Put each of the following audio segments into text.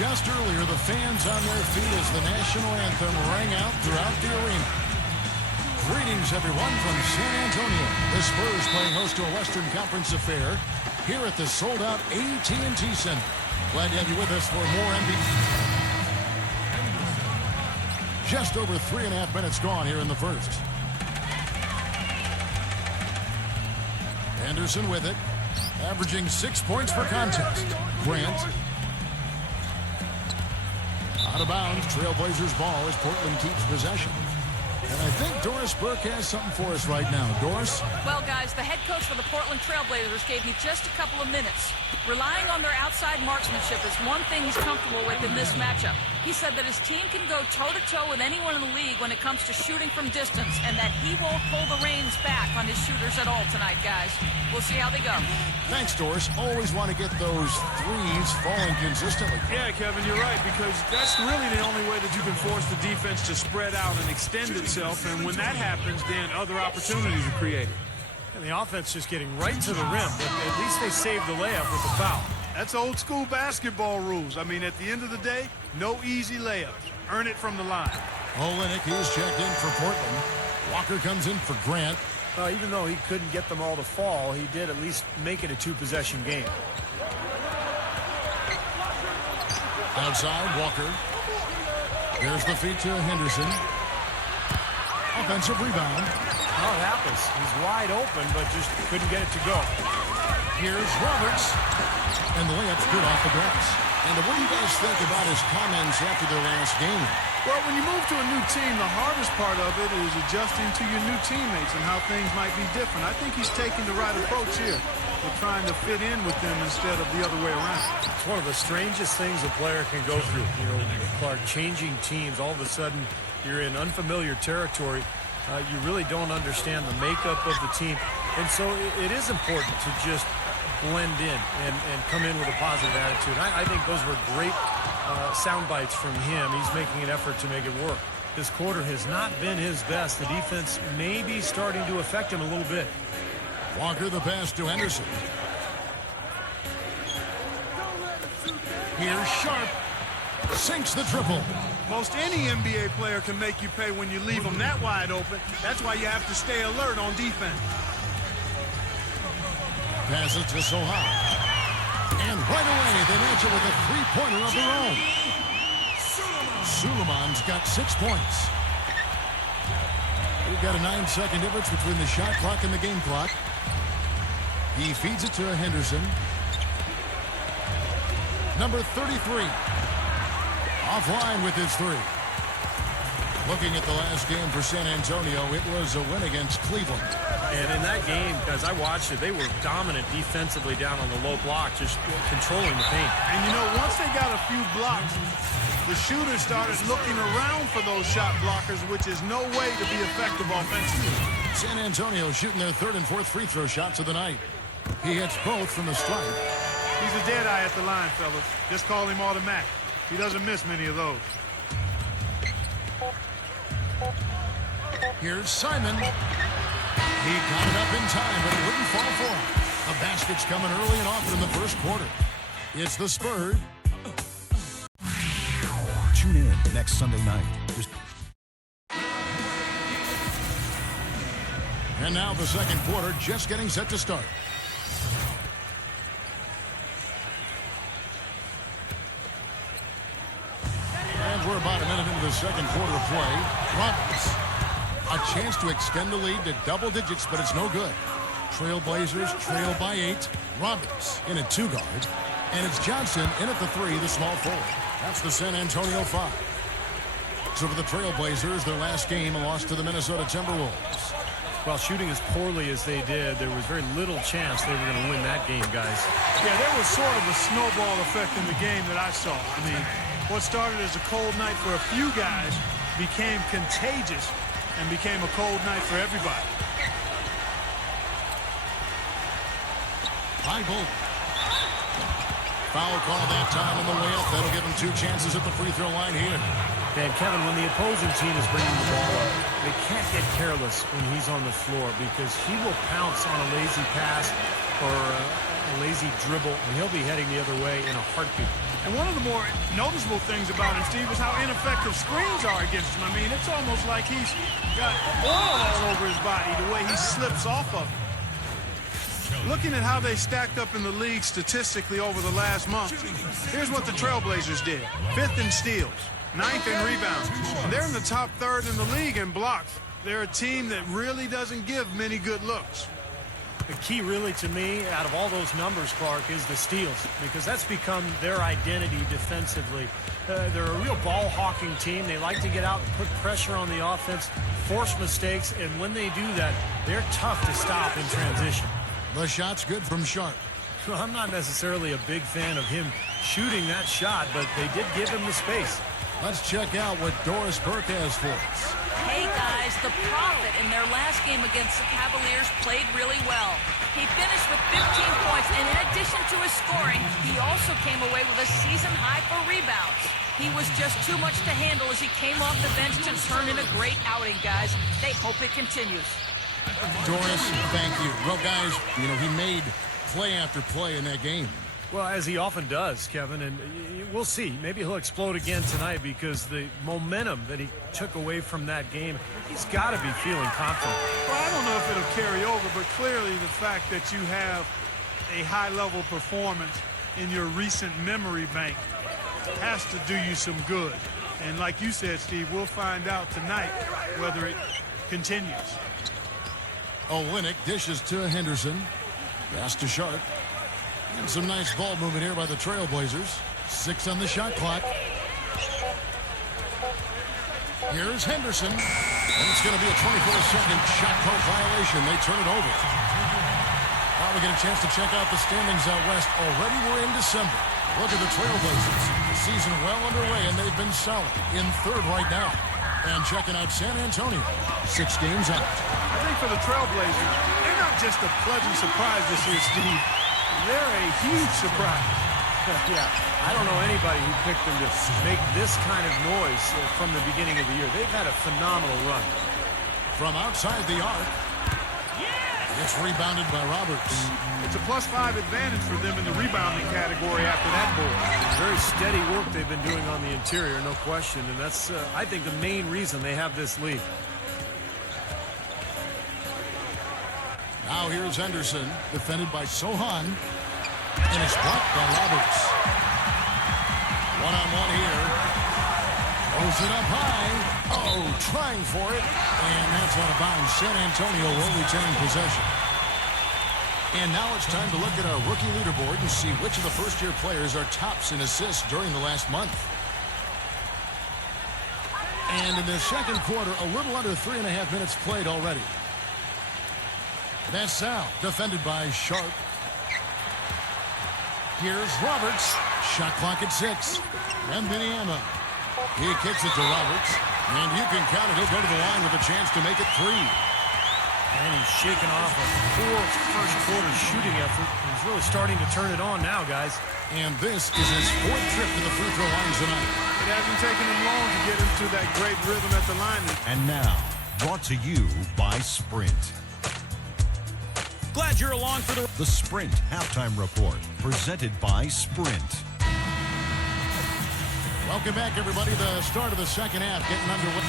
Just earlier, the fans on their feet as the national anthem rang out throughout the arena. Greetings, everyone, from San Antonio. The Spurs playing host to a Western Conference affair here at the sold-out AT&T Center. Glad to have you with us for more NBA. Just over 3.5 minutes gone here in the first. Anderson with it, averaging 6 points per contest. Grant. Out of bounds, Trailblazers ball as Portland keeps possession. And I think Doris Burke has something for us right now. Doris? Well, guys, the head coach for the Portland Trailblazers gave me just a couple of minutes. Relying on their outside marksmanship is one thing he's comfortable with in this matchup. He said that his team can go toe-to-toe with anyone in the league when it comes to shooting from distance, and that he won't pull the reins back on his shooters at all tonight, guys. We'll see how they go. Thanks, Doris. Always want to get those threes falling consistently. Yeah, Kevin, you're right, because that's really the only way that you can force the defense to spread out and extend itself, and when that happens, then other opportunities are created. And the offense just getting right to the rim, but at least they saved the layup with the foul. That's old school basketball rules. I mean, at the end of the day, no easy layups. Earn it from the line. Olenek is checked in for Portland. Walker comes in for Grant. Even though he couldn't get them all to fall, he did at least make it a two-possession game. Outside, Walker. There's the feed to Henderson. Offensive rebound. Oh, it happens. He's wide open, but just couldn't get it to go. Here's Roberts. And the layup's good off the glass. And what do you guys think about his comments after their last game? Well, when you move to a new team, the hardest part of it is adjusting to your new teammates and how things might be different. I think he's taking the right approach here. We're trying to fit in with them instead of the other way around. It's one of the strangest things a player can go through. You know, Clark, changing teams, all of a sudden you're in unfamiliar territory. You really don't understand the makeup of the team. And so it is important to just blend in and come in with a positive attitude. I think those were great sound bites from him. He's making an effort to make it work. This quarter has not been his best. The defense may be starting to affect him a little bit. Walker the pass to Henderson. Here's Sharp. Sinks the triple. Most any NBA player can make you pay when you leave them that wide open. That's why you have to stay alert on defense. Passes to Soha. And right away, they match it with a three-pointer of their own. Suleiman's got 6 points. We've got a 9-second difference between the shot clock and the game clock. He feeds it to Henderson. Number 33. Offline with his three. Looking at the last game for San Antonio, it was a win against Cleveland. And in that game, guys, I watched it. They were dominant defensively down on the low block, just controlling the paint. And, you know, once they got a few blocks, the shooters started looking around for those shot blockers, which is no way to be effective offensively. San Antonio shooting their third and fourth free throw shots of the night. He hits both from the stripe. He's a dead eye at the line, fellas. Just call him automatic. He doesn't miss many of those. Here's Simon. He got it up in time, but it wouldn't fall for him. The basket's coming early and often in the first quarter. It's the Spurs. Tune in next Sunday night. And now the second quarter just getting set to start. And we're about a minute into the second quarter of play. Roberts. A chance to extend the lead to double digits, but it's no good. Trailblazers trail by 8. Roberts in at 2-guard. And it's Johnson in at the 3, the small forward. That's the San Antonio 5. So for the Trailblazers, their last game, a loss to the Minnesota Timberwolves. While shooting as poorly as they did, there was very little chance they were going to win that game, guys. Yeah, there was sort of a snowball effect in the game that I saw. I mean, what started as a cold night for a few guys became contagious and became a cold night for everybody. High Bolt. Foul call that time in the layup. That'll give him 2 chances at the free throw line here. And Kevin, when the opposing team is bringing the ball up, they can't get careless when he's on the floor because he will pounce on a lazy pass or a lazy dribble, and he'll be heading the other way in a heartbeat. And one of the more noticeable things about him, Steve, is how ineffective screens are against him. I mean, it's almost like he's got oil all over his body, the way he slips off of it. Looking at how they stacked up in the league statistically over the last month, here's what the Trailblazers did. 5th in steals, 9th in rebounds. They're in the top 3rd in the league in blocks. They're a team that really doesn't give many good looks. The key really to me out of all those numbers, Clark, is the steals, because that's become their identity defensively. They're a real ball-hawking team. They like to get out and put pressure on the offense, force mistakes, and when they do that, they're tough to stop in transition. The shot's good from Sharp. Well, I'm not necessarily a big fan of him shooting that shot, but they did give him the space. Let's check out what Doris Burke has for us. Hey guys, the Prophet in their last game against the Cavaliers played really well. He finished with 15 points, and in addition to his scoring, he also came away with a season high for rebounds. He was just too much to handle as he came off the bench to turn in a great outing, guys. They hope it continues. Doris, thank you. Well, guys, you know, he made play after play in that game. Well, as he often does, Kevin, and we'll see. Maybe he'll explode again tonight because the momentum that he took away from that game, he's got to be feeling confident. Well, I don't know if it'll carry over, but clearly the fact that you have a high-level performance in your recent memory bank has to do you some good. And like you said, Steve, we'll find out tonight whether it continues. Olynyk dishes to Henderson. Pass to Sharp. And some nice ball movement here by the Trailblazers. 6 on the shot clock. Here's Henderson. And it's going to be a 24-second shot clock violation. They turn it over. Now we get a chance to check out the standings out west. Already we're in December. Look at the Trailblazers. The season well underway, and they've been solid. In 3rd right now. And checking out San Antonio. 6 games out. I think for the Trailblazers, they're not just a pleasant surprise this year, Steve. They're a huge surprise. Yeah, I don't know anybody who picked them to make this kind of noise from the beginning of the year. They've had a phenomenal run. From outside the arc, it's rebounded by Roberts. It's a +5 advantage for them in the rebounding category after that board. Very steady work they've been doing on the interior, no question, and that's, I think, the main reason they have this lead. Now here's Henderson, defended by Sohan, and it's blocked by Roberts. One-on-one here. Throws it up high. Oh, trying for it. And that's out of bounds. San Antonio will retain possession. And now it's time to look at our rookie leaderboard and see which of the first-year players are tops in assists during the last month. And in the second quarter, a little under 3.5 minutes played already. That's Sal, defended by Sharp. Here's Roberts. Shot clock at 6. Wembanyama. He kicks it to Roberts. And you can count it. He'll go to the line with a chance to make it 3. And he's shaking off a poor first-quarter shooting effort. He's really starting to turn it on now, guys. And this is his 4th trip to the free throw line tonight. It hasn't taken him long to get into that great rhythm at the line. And now, brought to you by Sprint. Glad you're along for the Sprint Halftime Report, presented by Sprint. Welcome back, everybody. The start of the second half getting underway.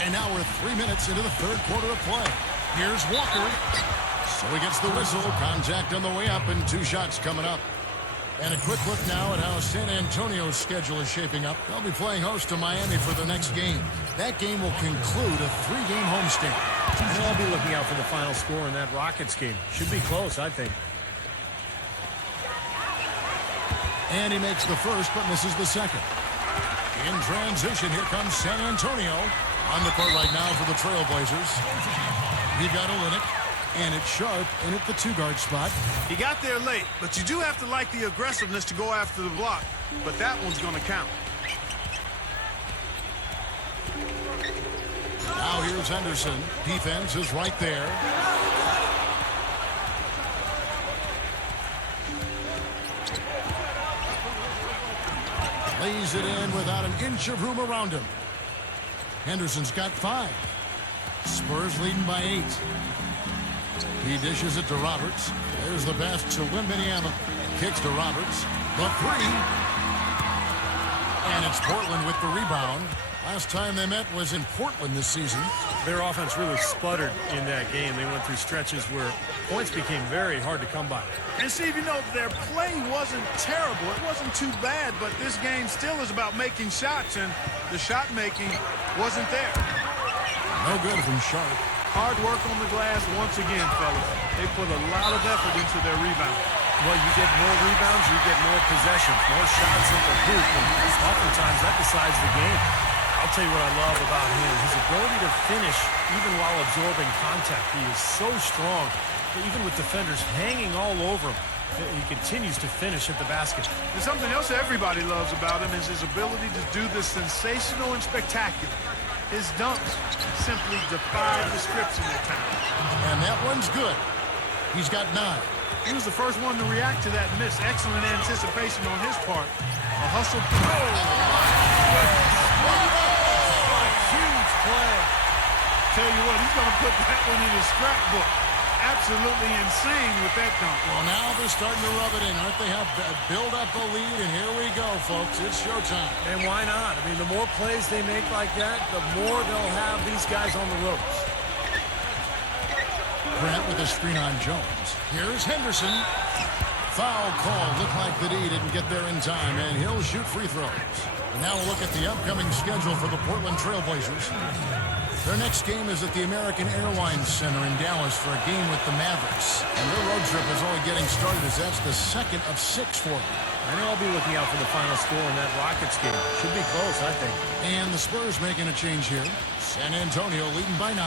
And now we're 3 minutes into the 3rd quarter of play. Here's Walker. So he gets the whistle. Contact on the way up, and 2 shots coming up. And a quick look now at how San Antonio's schedule is shaping up. They'll be playing host to Miami for the next game. That game will conclude a 3-game homestand. And I'll be looking out for the final score in that Rockets game. Should be close, I think. And he makes the first, but misses the second. In transition, here comes San Antonio. On the court right now for the Trailblazers. He got Olynyk. And it's Sharp in at the 2-guard spot. He got there late, but you do have to like the aggressiveness to go after the block. But that one's going to count. Now here's Henderson. Defense is right there. Lays it in without an inch of room around him. Henderson's got 5. Spurs leading by 8. He dishes it to Roberts. There's the pass to Wembanyama. Kicks to Roberts. The 3. And it's Portland with the rebound. Last time they met was in Portland this season. Their offense really sputtered in that game. They went through stretches where points became very hard to come by. And Steve, you know, their play wasn't terrible. It wasn't too bad, but this game still is about making shots, and the shot making wasn't there. No good from Sharp. Hard work on the glass once again, fellas. They put a lot of effort into their rebound. Well, you get more rebounds, you get more possessions, more shots at the hoop, and oftentimes that decides the game. I'll tell you what I love about him, his ability to finish even while absorbing contact. He is so strong, even with defenders hanging all over him, he continues to finish at the basket. And something else everybody loves about him is his ability to do the sensational and spectacular. His dunks simply defy description at times. And that one's good. He's got 9. He was the first one to react to that miss. Excellent anticipation on his part. A hustle. Huge play. Tell you what, he's going to put that one in his scrapbook. Absolutely insane with that dunk. Well, now they're starting to rub it in, aren't they? Have build up a lead, and here we go, folks. It's showtime. And why not? I mean, the more plays they make like that, the more they'll have these guys on the ropes. Grant with a screen on Jones. Here's Henderson. Foul call. Looked like the D didn't get there in time, and he'll shoot free throws. And now we'll look at the upcoming schedule for the Portland Trailblazers. Their next game is at the American Airlines Center in Dallas for a game with the Mavericks. And their road trip is only getting started as that's the second of 6 for them. I know I'll be looking out for the final score in that Rockets game. Should be close, I think. And the Spurs making a change here. San Antonio leading by 9.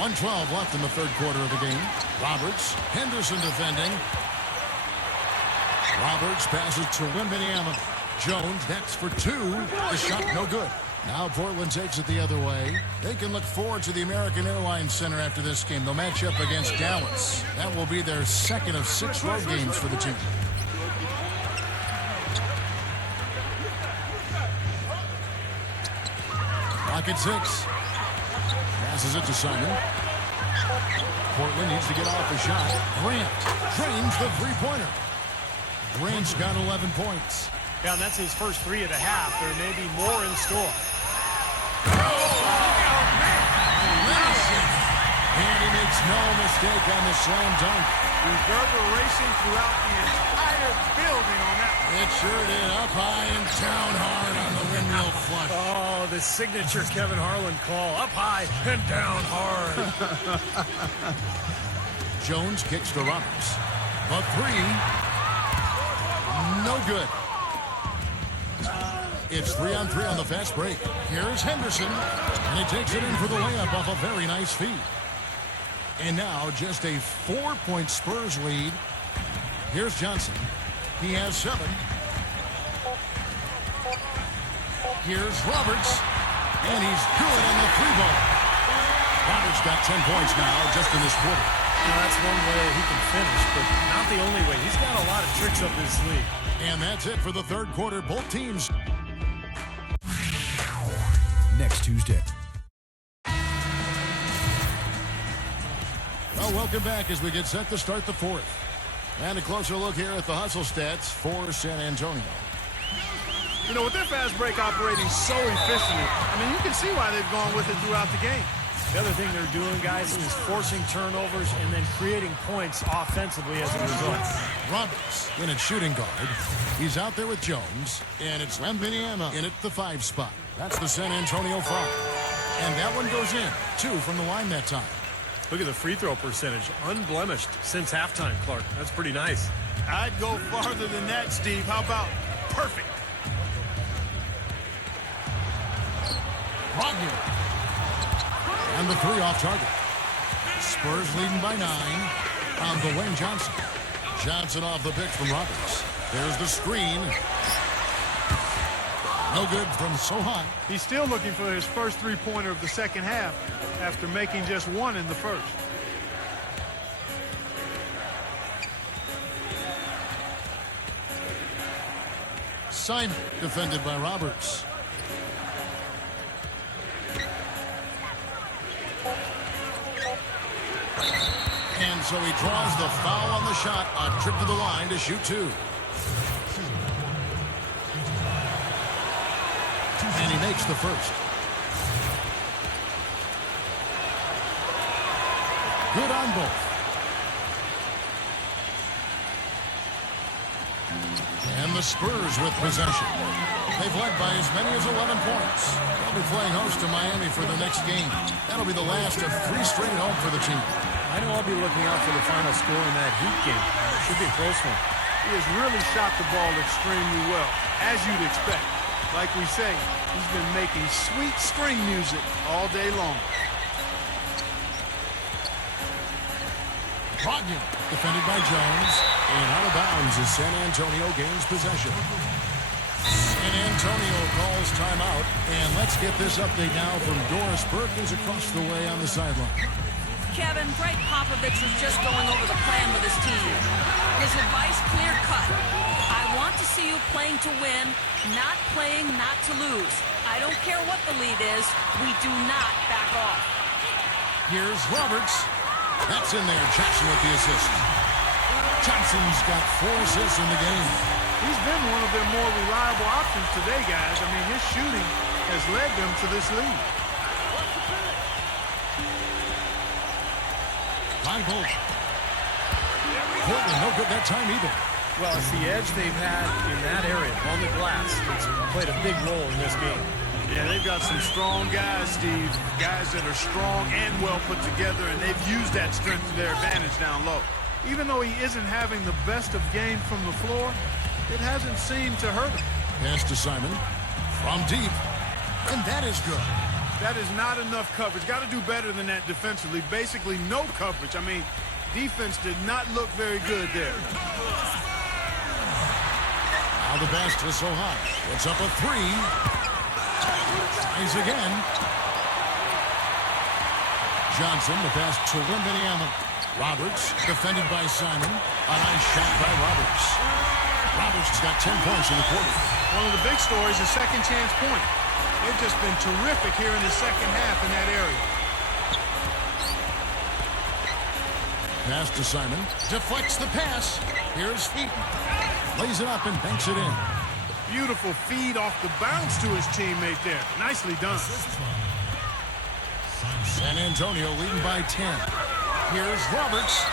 1:12 left in the third quarter of the game. Roberts, Henderson defending. Roberts passes to Wembanyama. Jones next for 2. The shot no good. Now Portland takes it the other way. They can look forward to the American Airlines Center after this game. They'll match up against Dallas. That will be their second of 6 road games for the team. Rocket 6. Passes it to Simon. Portland needs to get off the shot. Grant drains the three-pointer. Grant's got 11 points. Yeah, and that's his first 3 of the half. There may be more in store. And he makes no mistake on the slam dunk. Reverberation throughout the entire building on that one. It sure did. Up high and down hard on the windmill flush. Oh, the signature Kevin Harlan call. Up high and down hard. Jones kicks to Roberts. A 3. No good. It's 3-on-3 on the fast break. Here's Henderson, and he takes it in for the layup off a very nice feed. And now just a 4-point Spurs lead. Here's Johnson. He has 7. Here's Roberts, and he's good on the 3-ball. Roberts got 10 points now just in this quarter. Now, that's one way he can finish, but not the only way. He's got a lot of tricks up his sleeve. And that's it for the third quarter. Both teams. Next Tuesday. Well, welcome back as we get set to start the fourth. And a closer look here at the hustle stats for San Antonio. You know, with their fast break operating so efficiently, I mean, you can see why they've gone with it throughout the game. The other thing they're doing, guys, is forcing turnovers and then creating points offensively as a result. Roberts in at shooting guard. He's out there with Jones, and it's Wembanyama in at the 5 spot. That's the San Antonio foul. And that one goes in. 2 from the line that time. Look at the free throw percentage. Unblemished since halftime, Clark. That's pretty nice. I'd go farther than that, Steve. How about perfect? Brogdon. And the 3 off target. Spurs leading by 9 on Dwayne Johnson. Johnson off the pick from Roberts. There's the screen. No good from so high. He's still looking for his first 3-pointer of the second half after making just 1 in the first. Simon, defended by Roberts. And so he draws the foul on the shot. A trip to the line to shoot two. And he makes the first. Good on both. And the Spurs with possession. They've led by as many as 11 points. They'll be playing host to Miami for the next game. That'll be the last of 3 straight at home for the team. I know I'll be looking out for the final score in that Heat game. It should be a close one. He has really shot the ball extremely well, as you'd expect. Like we say, he's been making sweet string music all day long. Brogdon, defended by Jones, and out of bounds as San Antonio gains possession. San Antonio calls timeout, and let's get this update now from Doris Perkins across the way on the sideline. Kevin, Greg Popovich was just going over the plan with his team. His advice clear-cut. I want to see you playing to win, not playing not to lose. I don't care what the lead is. We do not back off. Here's Roberts. That's in there. Jackson with the assist. Johnson's got 4 assists in the game. He's been one of their more reliable options today, guys. I mean, his shooting has led them to this lead. Portland, no good that time either. Well, it's the edge they've had in that area on the glass that's played a big role in this game. Yeah, they've got some strong guys, Steve. Guys that are strong and well put together, and they've used that strength to their advantage down low. Even though he isn't having the best of game from the floor, it hasn't seemed to hurt him. Pass to Simon from deep, and that is good. That is not enough coverage. Got to do better than that defensively. Basically, no coverage. I mean, defense did not look very good there. Now the pass to Sohan. It's up a 3. Tries again. Johnson, the pass to Wembanyama. Roberts, defended by Simon. A nice shot by Roberts. Roberts has got 10 points in the quarter. One of the big stories is second chance point. They've just been terrific here in the second half in that area. Pass to Simon. Deflects the pass. Here's Feet. Lays it up and banks it in. Beautiful feed off the bounce to his teammate there. Nicely done. San Antonio leading by 10. Here's Roberts.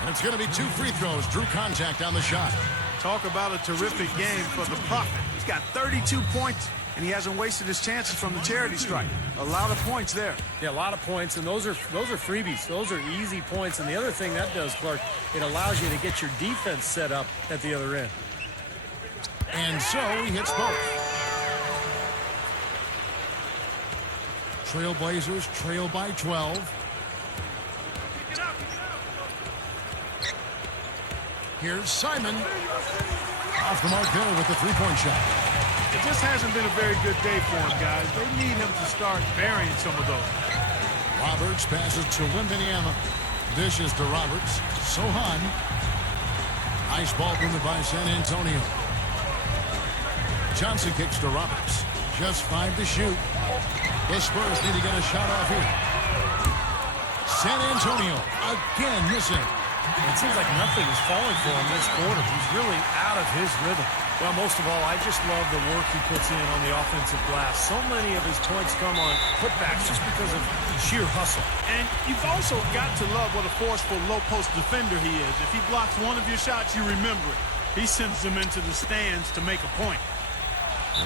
And it's going to be 2 free throws. Drew contact on the shot. Talk about a terrific game for the Prophet. He's got 32 points, and he hasn't wasted his chances from the charity strike. A lot of points there. Yeah, a lot of points, and those are freebies. Those are easy points. And the other thing that does, Clark, it allows you to get your defense set up at the other end. And so he hits both. Trailblazers trail by 12. Here's Simon. Off the mark there with the 3-point shot. It just hasn't been a very good day for him, guys. They need him to start burying some of those. Roberts passes to Wembanyama. Dishes to Roberts. Sohan. Nice ball movement by San Antonio. Johnson kicks to Roberts. Just 5 to shoot. The Spurs need to get a shot off here. San Antonio again missing. It seems like nothing is falling for him this quarter. He's really out of his rhythm. Well, most of all, I just love the work he puts in on the offensive glass. So many of his points come on putbacks just because of sheer hustle. And you've also got to love what a forceful low-post defender he is. If he blocks one of your shots, you remember it. He sends them into the stands to make a point.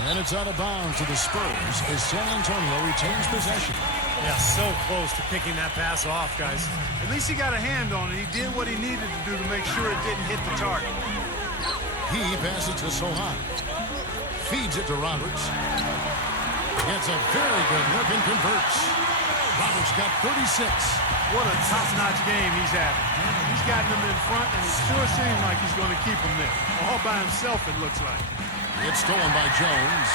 And it's out of bounds to the Spurs as San Antonio retains possession. Yeah, so close to picking that pass off, guys. At least he got a hand on it. He did what he needed to do to make sure it didn't hit the target. He passes to Sohan. Feeds it to Roberts. Gets a very good look and converts. Roberts got 36. What a top-notch game he's having. He's gotten them in front, and it sure seems like he's going to keep them there. All by himself, it looks like. It's stolen by Jones.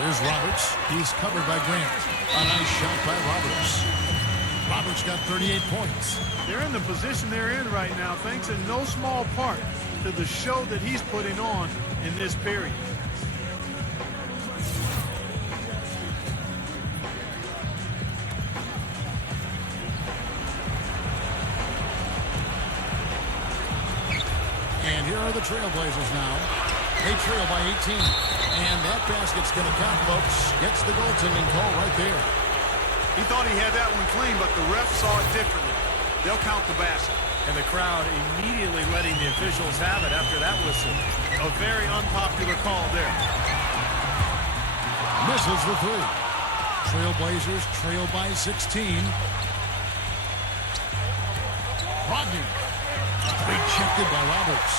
Here's Roberts. He's covered by Grant. A nice shot by Roberts. Roberts got 38 points. They're in the position they're in right now, thanks in no small part to the show that he's putting on in this period. And here are the Trailblazers now. They trail by 18. And that basket's going to count, folks. Gets the goaltending call right there. He thought he had that one clean, but the ref saw it differently. They'll count the basket. And the crowd immediately letting the officials have it after that whistle. A very unpopular call there. Misses the three. Trailblazers trail by 16. Rodney. Rejected by Roberts.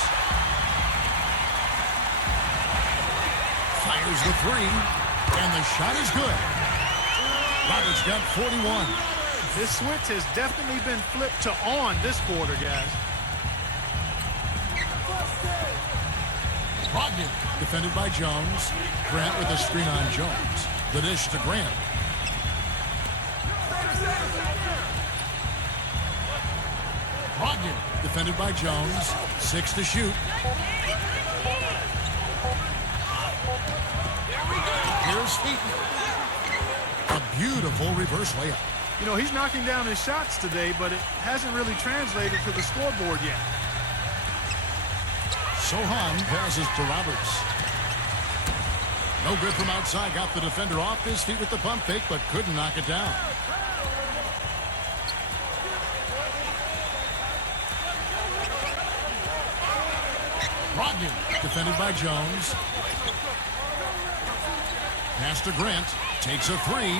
Fires the three. And the shot is good. Roberts got 41. This switch has definitely been flipped to on this quarter, guys. Brogdon, defended by Jones. Grant with a screen on Jones. The dish to Grant. Brogdon, defended by Jones. 6 to shoot. Here's Eaton. A beautiful reverse layup. You know, he's knocking down his shots today, but it hasn't really translated to the scoreboard yet. Sohan passes to Roberts. No good from outside. Got the defender off his feet with the pump fake, but couldn't knock it down. Brogdon, defended by Jones. Pass to Grant. Takes a three.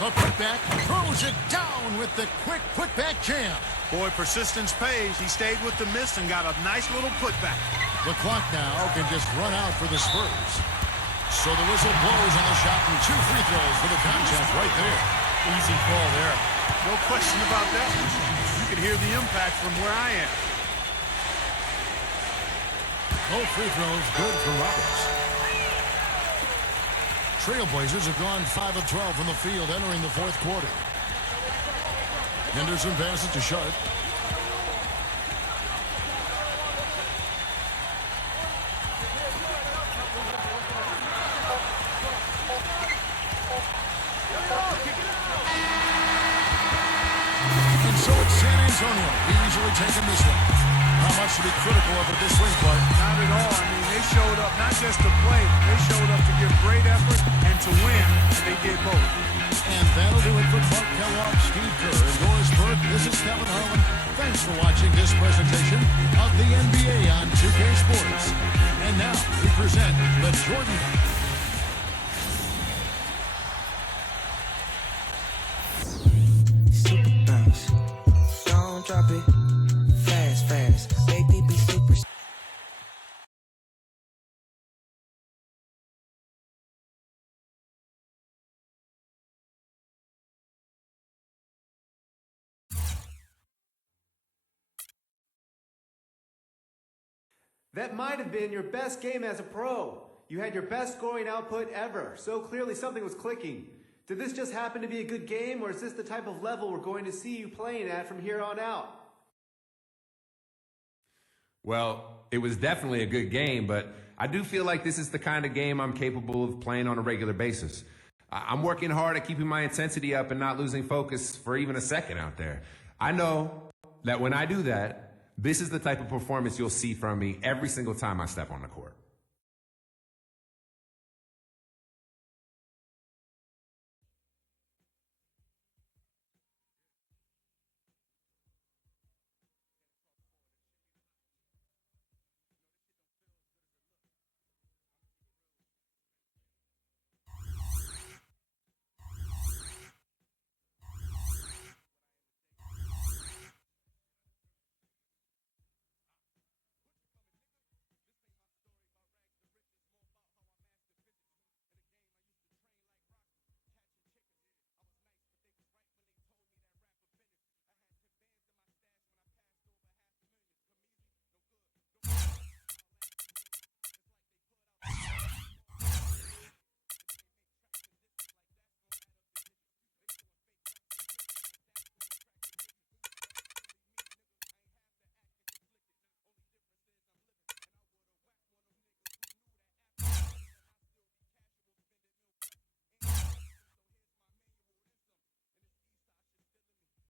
The putback, throws it down with the quick putback jam. Boy, persistence pays. He stayed with the miss and got a nice little putback. The clock now can just run out for the Spurs. So the whistle blows on the shot and 2 free throws for the contest right there. Easy call there. No question about that. You can hear the impact from where I am. Both free throws good for Roberts. Trailblazers have gone 5 of 12 from the field entering the fourth quarter. Henderson passes to Sharp. And so it's San Antonio easily taking this one. How much to be critical of it this week, Clark? Not at all. I mean, they showed up not just to play, they showed up to give great effort and to win. They did both. And that'll do it for Clark Kellogg, Steve Kerr, and Doris Burke. This is Kevin Harlan. Thanks for watching this presentation of the NBA on 2K Sports. And now we present the Jordan. Super bounce. Don't drop it. Fast, fast. Baby, be super. That might have been your best game as a pro. You had your best scoring output ever, so clearly something was clicking. Did this just happen to be a good game, or is this the type of level we're going to see you playing at from here on out? Well, it was definitely a good game, but I do feel like this is the kind of game I'm capable of playing on a regular basis. I'm working hard at keeping my intensity up and not losing focus for even a second out there. I know that when I do that, this is the type of performance you'll see from me every single time I step on the court.